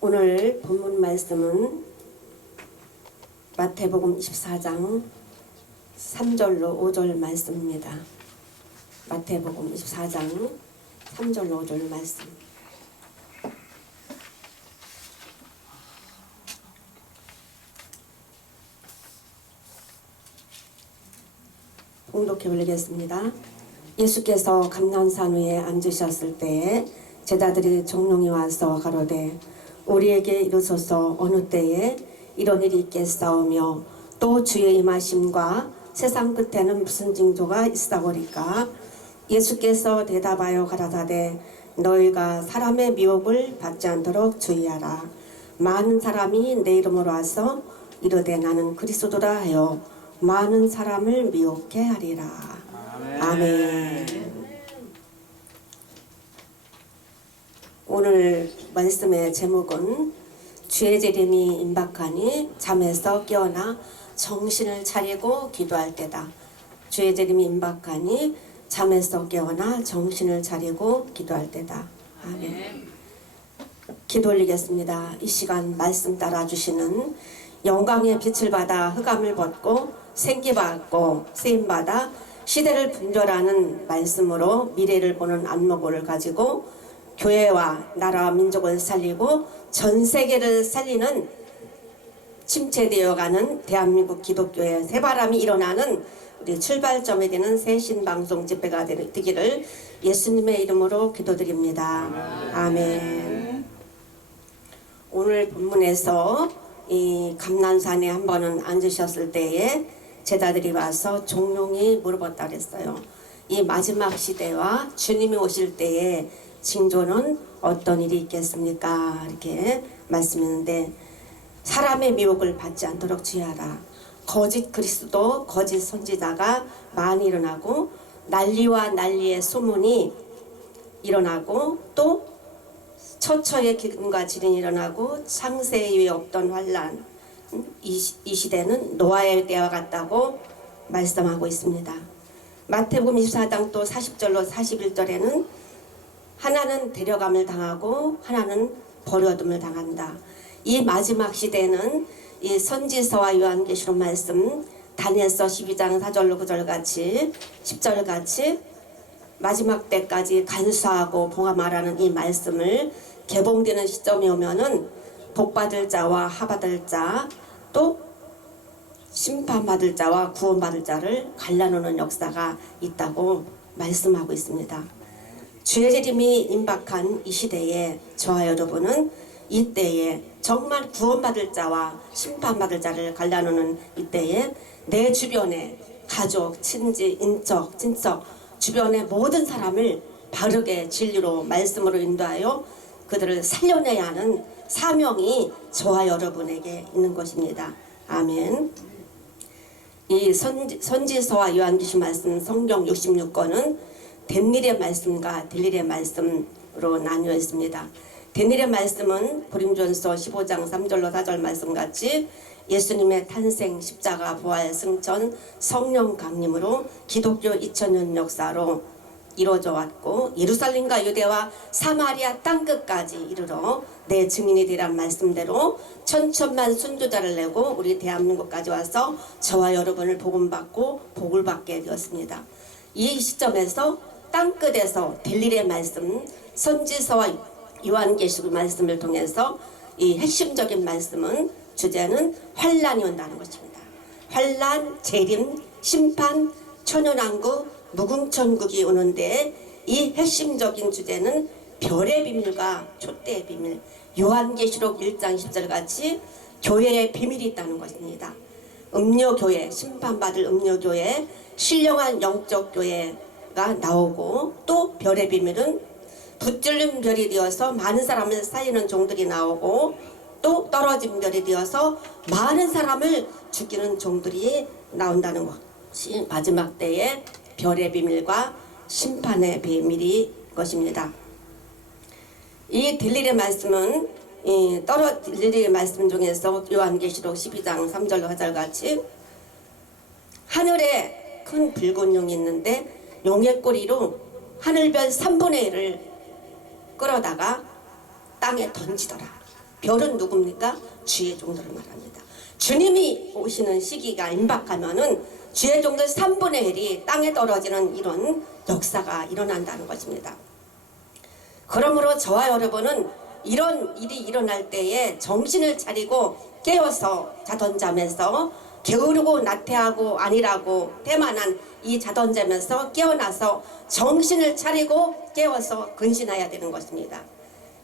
오늘 본문 말씀은 마태복음 24장 3절로 5절 말씀입니다. 마태복음 24장 3절로 5절 말씀. 봉독해 올리겠습니다. 예수께서 감난산 위에 앉으셨을 때에 제자들이 종용이 와서 가로되 우리에게 이르소서 어느 때에 이런 일이 있겠사오며 또 주의 임하심과 세상 끝에는 무슨 징조가 있사오리까. 예수께서 대답하여 가라사대 너희가 사람의 미혹을 받지 않도록 주의하라. 많은 사람이 내 이름으로 와서 이르되 나는 그리스도라 하여 많은 사람을 미혹해 하리라. 아멘. 오늘 말씀의 제목은 주의 재림이 임박하니 잠에서 깨어나 정신을 차리고 기도할 때다. 주의 재림이 임박하니 잠에서 깨어나 정신을 차리고 기도할 때다. 아멘. 기도 올리겠습니다. 이 시간 말씀 따라주시는 영광의 빛을 받아 흑암을 벗고 생기받고 쓰임받아 시대를 분별하는 말씀으로 미래를 보는 안목을 가지고 교회와 나라와 민족을 살리고 전 세계를 살리는 침체되어가는 대한민국 기독교의 새바람이 일어나는 우리 출발점이 되는 새신방송 집회가 되기를 예수님의 이름으로 기도드립니다. 아멘. 오늘 본문에서 이 감난산에 한 번은 앉으셨을 때에 제자들이 와서 종용이 물어봤다 그랬어요. 이 마지막 시대와 주님이 오실 때에 징조는 어떤 일이 있겠습니까? 이렇게 말씀했는데 사람의 미혹을 받지 않도록 주의하라. 거짓 그리스도, 거짓 선지자가 많이 일어나고 난리와 난리의 소문이 일어나고 또 처처의 기근과 지진이 일어나고 창세 이후에 없던 환란, 이 시대는 노아의 때와 같다고 말씀하고 있습니다. 마태복음 24장 또 40절로 41절에는 하나는 데려감을 당하고 하나는 버려둠을 당한다. 이 마지막 시대는 이 선지서와 요한계시록 말씀 다니엘서 12장 4절로 9절 같이 10절 같이 마지막 때까지 간수하고 봉함하라는 이 말씀을 개봉되는 시점이 오면은 복받을 자와 하받을 자 또 심판받을 자와 구원받을 자를 갈라놓는 역사가 있다고 말씀하고 있습니다. 주의 재림이 임박한 이 시대에 저와 여러분은 이때에 정말 구원받을 자와 심판받을 자를 갈라놓는 이때에 내 주변에 가족, 친지, 인척, 친척 주변의 모든 사람을 바르게 진리로 말씀으로 인도하여 그들을 살려내야 하는 사명이 저와 여러분에게 있는 것입니다. 아멘. 이 선지서와 요한계시록 말씀 성경 66권은 된 일의 말씀과 될 일의 말씀으로 나뉘어 있습니다. 된 일의 말씀은 고린도전서 15장 3절로 4절 말씀같이 예수님의 탄생, 십자가, 부활, 승천, 성령 강림으로 기독교 2000년 역사로 이루어져 왔고 예루살렘과 유대와 사마리아 땅끝까지 이르러 내 증인이 되란 말씀대로 천천만 순교자를 내고 우리 대한민국까지 와서 저와 여러분을 복음받고 복을 받게 되었습니다. 이 시점에서 땅끝에서 될 일의 말씀 선지서와 요한계시록 말씀을 통해서 이 핵심적인 말씀은 주제는 환란이 온다는 것입니다. 환란, 재림, 심판, 천연왕국, 무궁천국이 오는데 이 핵심적인 주제는 별의 비밀과 촛대의 비밀, 요한계시록 1장 10절 같이 교회의 비밀이 있다는 것입니다. 음료교회, 심판받을 음료교회, 신령한 영적 교회가 나오고 또 별의 비밀은 붙들린 별이 되어서 많은 사람을 살리는 종들이 나오고 또 떨어진 별이 되어서 많은 사람을 죽이는 종들이 나온다는 것이 마지막 때의 별의 비밀과 심판의 비밀이 것입니다. 이 델릴의 말씀은 델릴의 말씀 중에서 요한계시록 12장 3절로 4절 같이 하늘에 큰 붉은 용이 있는데 용의 꼬리로 하늘별 3분의 1을 끌어다가 땅에 던지더라. 별은 누굽니까? 주의 종들을 말합니다. 주님이 오시는 시기가 임박하면은 주의 종들 3분의 1이 땅에 떨어지는 이런 역사가 일어난다는 것입니다. 그러므로 저와 여러분은 이런 일이 일어날 때에 정신을 차리고 깨어서 자던 잠에서 게으르고 나태하고 아니라고 태만한 이 자던 잠에서 깨어나서 정신을 차리고 깨어서 근신해야 되는 것입니다.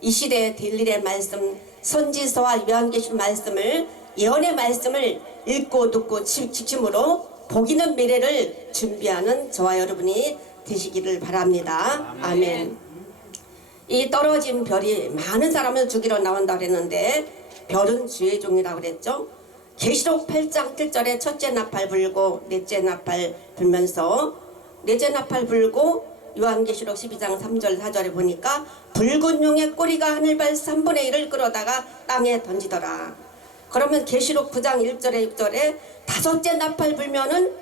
이 시대에 될 일의 말씀, 선지서와 요한계시록 말씀을, 예언의 말씀을 읽고 듣고 지킴으로 복 있는 미래를 준비하는 저와 여러분이 되시기를 바랍니다. 아멘. 이 떨어진 별이 많은 사람을 죽이러 나온다고 그랬는데 별은 주의 종이라고 그랬죠. 계시록 8장 7절에 첫째 나팔 불고 넷째 나팔 불면서, 넷째 나팔 불고 요한계시록 12장 3절 4절에 보니까 붉은 용의 꼬리가 하늘발 3분의 1을 끌어다가 땅에 던지더라. 그러면 계시록 9장 1절에 6절에 다섯째 나팔 불면은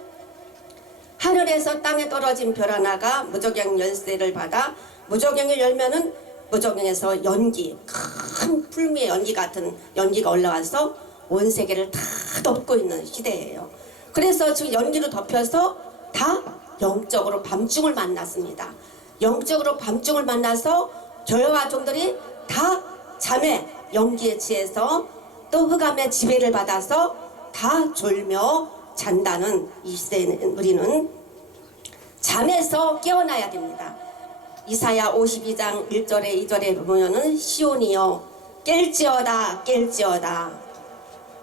하늘에서 땅에 떨어진 별 하나가 무저갱 열쇠를 받아 무저갱을 열면은 무저갱에서 연기, 큰 풀무의 연기 같은 연기가 올라와서 온 세계를 다 덮고 있는 시대예요. 그래서 그 연기로 덮여서 다 영적으로 밤중을 만났습니다. 영적으로 밤중을 만나서 교회와 종들이 다 잠에 연기에 취해서 또 흑암의 지배를 받아서 다 졸며 잔다는 이 시대에는 우리는 잠에서 깨어나야 됩니다. 이사야 52장 1절에 2절에 보면은 시온이여 깰지어다 깰지어다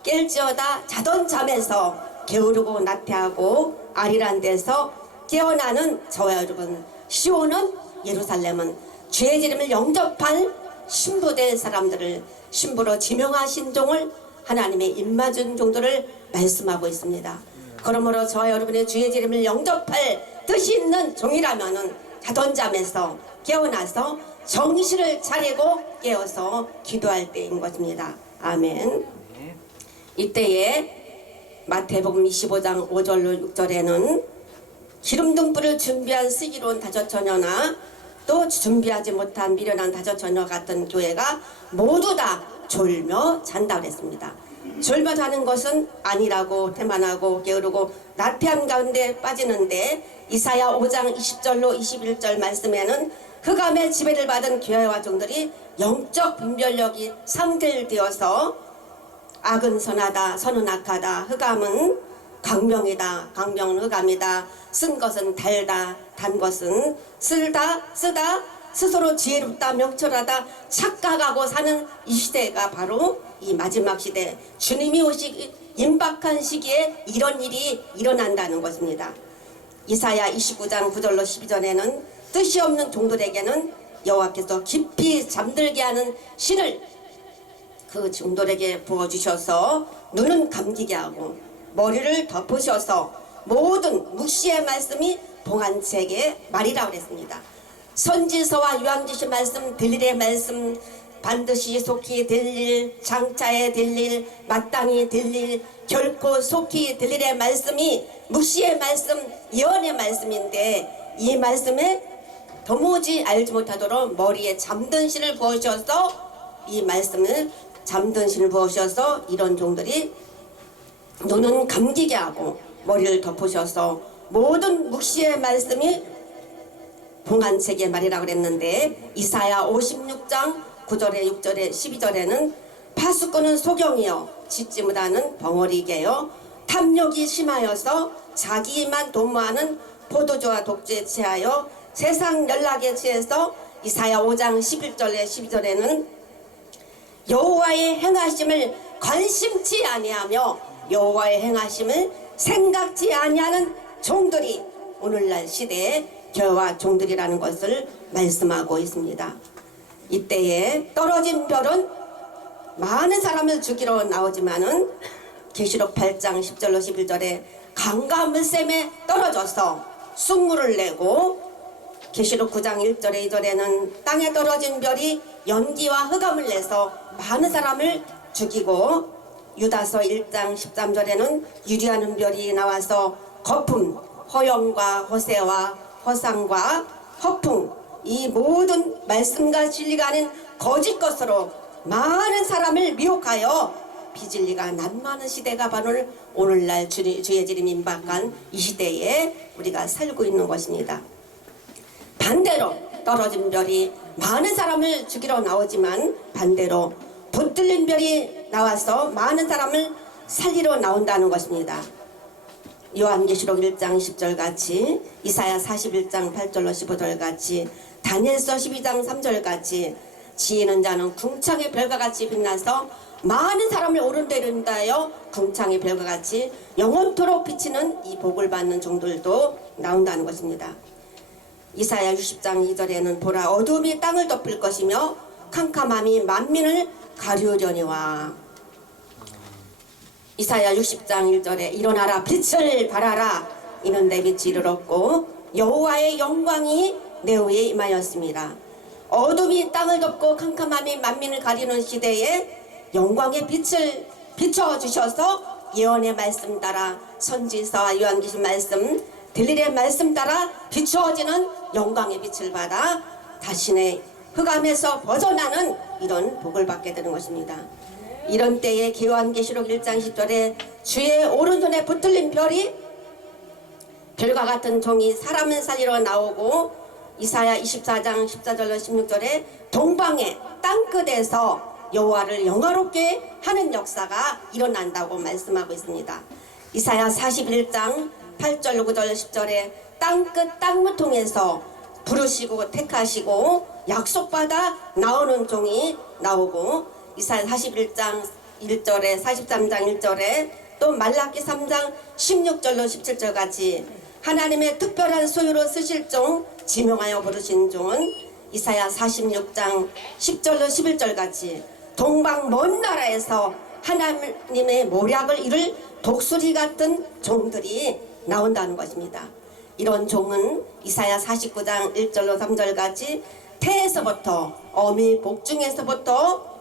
깰지어다, 자던 잠에서 게으르고 나태하고 아리란 데서 깨어나는 저와 여러분, 시온은 예루살렘은 죄의 지름을 영접할 신부된 사람들을, 신부로 지명하신 종을 하나님의 입맞은 종들을 말씀하고 있습니다. 그러므로 저와 여러분의 주의 지름을 영접할 뜻이 있는 종이라면은 자던 잠에서 깨어나서 정신을 차리고 깨어서 기도할 때인 것입니다. 아멘. 이때에 마태복음 25장 5절로 6절에는 기름등불을 준비한 슬기로운 다섯 처녀나 또 준비하지 못한 미련한 다섯 처녀 같은 교회가 모두 다 졸며 잔다고 했습니다. 졸며 자는 것은 아니라고 태만하고 게으르고 나태한 가운데 빠지는데, 이사야 5장 20절로 21절 말씀에는 흑암의 지배를 받은 교회와 종들이 영적 분별력이 상실되어서 악은 선하다, 선은 악하다, 흑암은 강명이다, 강명은 흑암이다, 쓴 것은 달다, 단 것은 쓰다, 스스로 지혜롭다, 명철하다 착각하고 사는 이 시대가 바로 이 마지막 시대, 주님이 오시기 임박한 시기에 이런 일이 일어난다는 것입니다. 이사야 29장 9절로 12절에는 뜻이 없는 종들에게는 여호와께서 깊이 잠들게 하는 신을 그 종들에게 부어주셔서 눈은 감기게 하고 머리를 덮으셔서 모든 묵시의 말씀이 봉한책의 말이라고 그랬습니다. 선지서와 요한계시록 말씀, 들일의 말씀, 반드시 속히 될 일, 장차에 될 일, 마땅히 될 일, 결코 속히 될 일의 말씀이 묵시의 말씀, 예언의 말씀인데, 이 말씀에 도무지 알지 못하도록 머리에 잠든 신을 부으셔서, 이 말씀을 잠든 신을 부으셔서 이런 종들이 눈은 감기게 하고 머리를 덮으셔서 모든 묵시의 말씀이 봉한책의 말이라고 그랬는데, 이사야 56장 9절에 6절에 12절에는 파수꾼은 소경이요 짓지 못하는 벙어리개요 탐욕이 심하여서 자기만 도모하는 포도주와 독주에 취하여 세상 연락에 취해서, 이사야 5장 11절에 12절에는 여호와의 행하심을 관심치 아니하며 여호와의 행하심을 생각지 아니하는 종들이 오늘날 시대의 교회와 종들이라는 것을 말씀하고 있습니다. 이때에 떨어진 별은 많은 사람을 죽이러 나오지만은 계시록 8장 10절로 11절에 강과 물샘에 떨어져서 숭물을 내고, 계시록 9장 1절에 2절에는 땅에 떨어진 별이 연기와 흑암을 내서 많은 사람을 죽이고, 유다서 1장 13절에는 유리하는 별이 나와서 거품, 허영과 허세와 허상과 허풍, 이 모든 말씀과 진리가 아닌 거짓 것으로 많은 사람을 미혹하여 비진리가 난무하는 시대가 바로 오늘날 주의 재림 임박한 이 시대에 우리가 살고 있는 것입니다. 반대로 떨어진 별이 많은 사람을 죽이러 나오지만 반대로 붙들린 별이 나와서 많은 사람을 살리러 나온다는 것입니다. 요한계시록 1장 10절 같이, 이사야 41장 8절로 15절 같이, 다니엘서 12장 3절 같이 지혜 있는 자는 궁창의 별과 같이 빛나서 많은 사람을 오른데로 인하여 궁창의 별과 같이 영원토록 비치는 이 복을 받는 종들도 나온다는 것입니다. 이사야 60장 2절에는 보라 어둠이 땅을 덮을 것이며 캄캄함이 만민을 가리우려니와. 이사야 60장 1절에 일어나라 빛을 발하라 이는 내 빛이 이르렀고 여호와의 영광이 내 위에 임하였습니다. 어둠이 땅을 덮고 캄캄함이 만민을 가리는 시대에 영광의 빛을 비춰주셔서 예언의 말씀 따라 선지서와 요한계시록 말씀 들릴의 말씀 따라 비추어지는 영광의 빛을 받아 자신의 흑암에서 벗어나는 이런 복을 받게 되는 것입니다. 이런 때에 요한계시록 1장 10절에 주의 오른손에 붙들린 별이 별과 같은 종이 사람을 살리러 나오고 이사야 24장 14절로 16절에 동방의 땅끝에서 여호와를 영화롭게 하는 역사가 일어난다고 말씀하고 있습니다. 이사야 41장 8절 9절 10절에 땅끝 땅무통에서 부르시고 택하시고 약속받아 나오는 종이 나오고 이사야 41장 1절에 43장 1절에 또 말라기 3장 16절로 17절 같이 하나님의 특별한 소유로 쓰실 종 지명하여 부르신 종은 이사야 46장 10절로 11절 같이 동방 먼 나라에서 하나님의 모략을 이룰 독수리 같은 종들이 나온다는 것입니다. 이런 종은 이사야 49장 1절로 3절 같이 태에서부터 어미 복중에서부터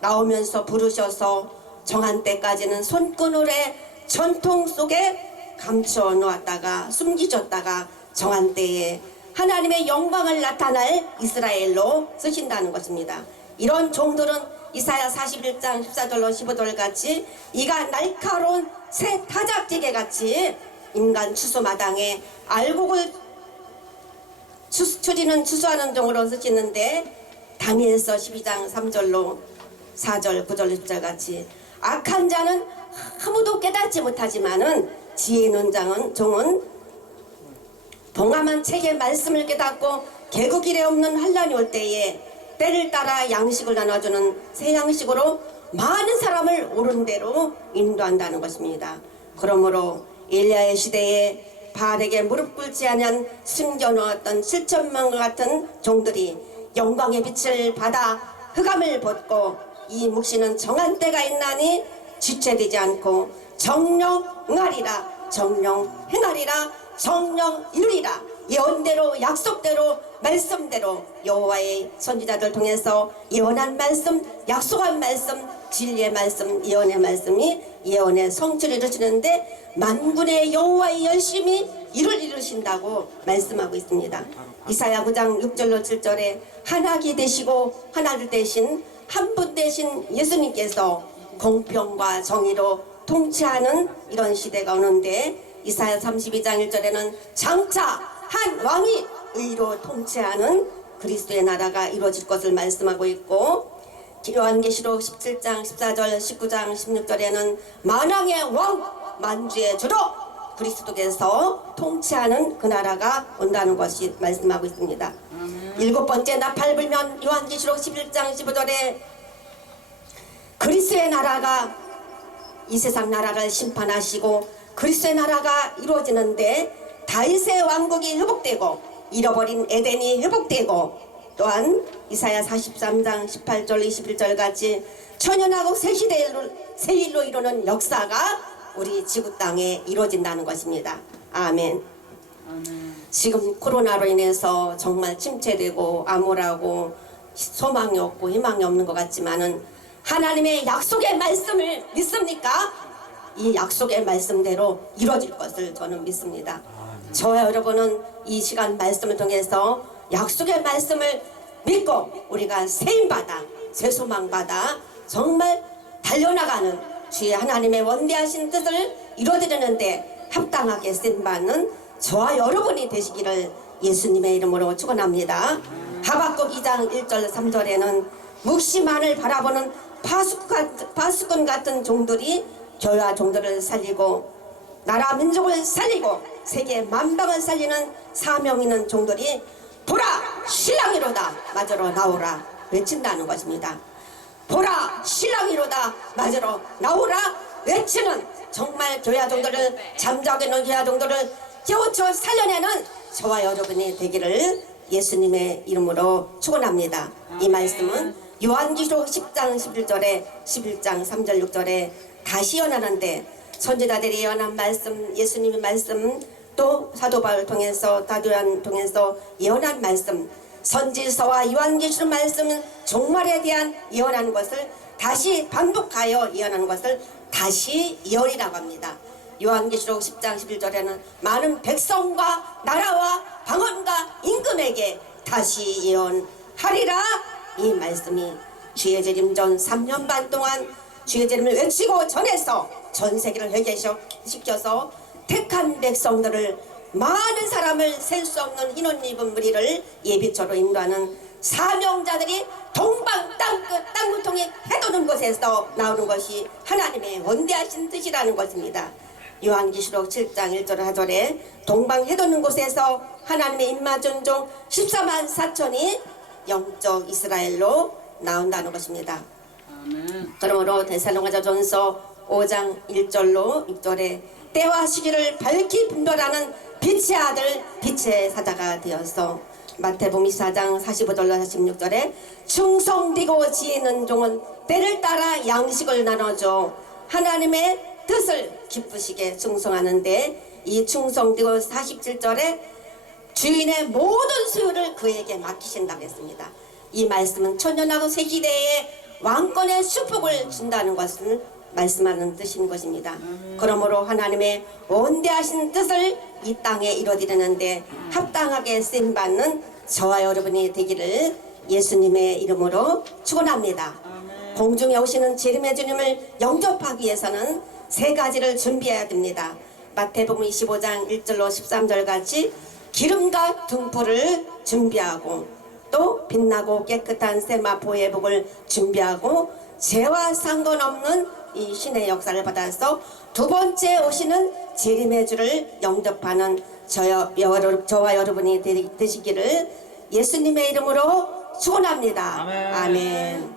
나오면서 부르셔서 정한 때까지는 손그늘의 전통 속에 감추어 놓았다가 숨기셨다가 정한 때에 하나님의 영광을 나타날 이스라엘로 쓰신다는 것입니다. 이런 종들은 이사야 41장 14절로 15절 같이 이가 날카로운 새 타작지게 같이 인간 추수마당에 알곡을 추리는 추수하는 종으로 쓰시는데 다니엘서 12장 3절로 4절 9절 10절 같이 악한 자는 아무도 깨닫지 못하지만은 지혜 있는 종은 봉함한 책의 말씀을 깨닫고 개국일에 없는 환란이 올 때에 때를 따라 양식을 나눠주는 새 양식으로 많은 사람을 옳은 대로 인도한다는 것입니다. 그러므로 엘리야의 시대에 바알에게 무릎 꿇지 않은 숨겨놓았던 7천명과 같은 종들이 영광의 빛을 받아 흑암을 벗고 이 묵시는 정한 때가 있나니 지체되지 않고 정령 응하리라 정령 행하리라 정령 이루리라 예언대로 약속대로 말씀대로 여호와의 선지자들 통해서 예언한 말씀 약속한 말씀 진리의 말씀 예언의 말씀이 예언의 성취를 이루시는데 만군의 여호와의 열심히 이루신다고 말씀하고 있습니다. 이사야 9장 6절로 7절에 하나기 되시고 하나를 대신 한 분 대신 예수님께서 공평과 정의로 통치하는 이런 시대가 오는데 이사야 32장 1절에는 장차 한 왕이 의로 통치하는 그리스도의 나라가 이루어질 것을 말씀하고 있고 요한계시록 17장 14절 19장 16절에는 만왕의 왕 만주의 주로 그리스도께서 통치하는 그 나라가 온다는 것이 말씀하고 있습니다. 일곱 번째 나팔 불면 요한계시록 11장 15절에 그리스도의 나라가 이 세상 나라를 심판하시고 그리스도의 나라가 이루어지는데 다윗의 왕국이 회복되고 잃어버린 에덴이 회복되고 또한 이사야 43장 18절 21절 같이 천연하고 새 일로 이루는 역사가 우리 지구 땅에 이루어진다는 것입니다. 아멘. 지금 코로나로 인해서 정말 침체되고 암울하고 소망이 없고 희망이 없는 것 같지만은 하나님의 약속의 말씀을 믿습니까? 이 약속의 말씀대로 이루어질 것을 저는 믿습니다. 저와 여러분은 이 시간 말씀을 통해서 약속의 말씀을 믿고 우리가 세임받아 새 소망 받아 정말 달려나가는 주의 하나님의 원대하신 뜻을 이루어드리는데 합당하게 쓰임받는 저와 여러분이 되시기를 예수님의 이름으로 축원합니다. 하박국 2장 1절 3절에는 묵시만을 바라보는 파수꾼 같은 종들이 교회와 종들을 살리고 나라 민족을 살리고 세계 만방을 살리는 사명 있는 종들이 보라 신랑이로다 맞으러 나오라 외친다는 것입니다. 보라 신랑이로다 맞으러 나오라 외치는 정말 교회 종들을 잠자고 있는 교회 종들을 깨우쳐 살려내는 저와 여러분이 되기를 예수님의 이름으로 축원합니다. 이 말씀은 요한계시록 10장 11절에 11장 3절 6절에 다시 예언하는데 선지자들이 예언한 말씀 예수님의 말씀 또 사도 바울 통해서 다도안 통해서 예언한 말씀 선지서와 요한계시록 말씀은 종말에 대한 예언하는 것을 다시 반복하여 예언하는 것을 다시 예언이라고 합니다. 요한계시록 10장 11절에는 많은 백성과 나라와 방언과 임금에게 다시 예언하리라 이 말씀이 주의 재림 전 3년 반 동안 주의 재림을 외치고 전해서 전 세계를 회개시켜서 택한 백성들을 많은 사람을 셀 수 없는 흰옷 입은 무리를 예비처로 인도하는 사명자들이 동방 땅구통에 해도는 곳에서 나오는 것이 하나님의 원대하신 뜻이라는 것입니다. 요한계시록 7장 1절 4절에 동방 해도는 곳에서 하나님의 입맞은 종 14만 4천이 영적 이스라엘로 나온다는 것입니다. 그러므로 데살로니가전서 5장 1절로 6절에 때와 시기를 밝히 분별하는 빛의 아들 빛의 사자가 되어서 마태복음 24장 45절로 46절에 충성되고 지혜 있는 종은 때를 따라 양식을 나눠줘 하나님의 뜻을 기쁘시게 충성하는데 이 충성되고 47절에 주인의 모든 소유를 그에게 맡기신다고 했습니다. 이 말씀은 천년하고 새시대에 왕권의 축복을 준다는 것을 말씀하는 뜻인 것입니다. 그러므로 하나님의 원대하신 뜻을 이 땅에 이루어지는데 합당하게 쓰임받는 저와 여러분이 되기를 예수님의 이름으로 축원합니다. 공중에 오시는 재림의 주님을 영접하기 위해서는 세 가지를 준비해야 됩니다. 마태복음 25장 1절로 13절 같이 기름과 등불을 준비하고 또 빛나고 깨끗한 세마포의 복을 준비하고 죄와 상관없는 이 신의 역사를 받아서 두 번째 오시는 재림의 주를 영접하는 저와 여러분이 되시기를 예수님의 이름으로 축원합니다. 아멘.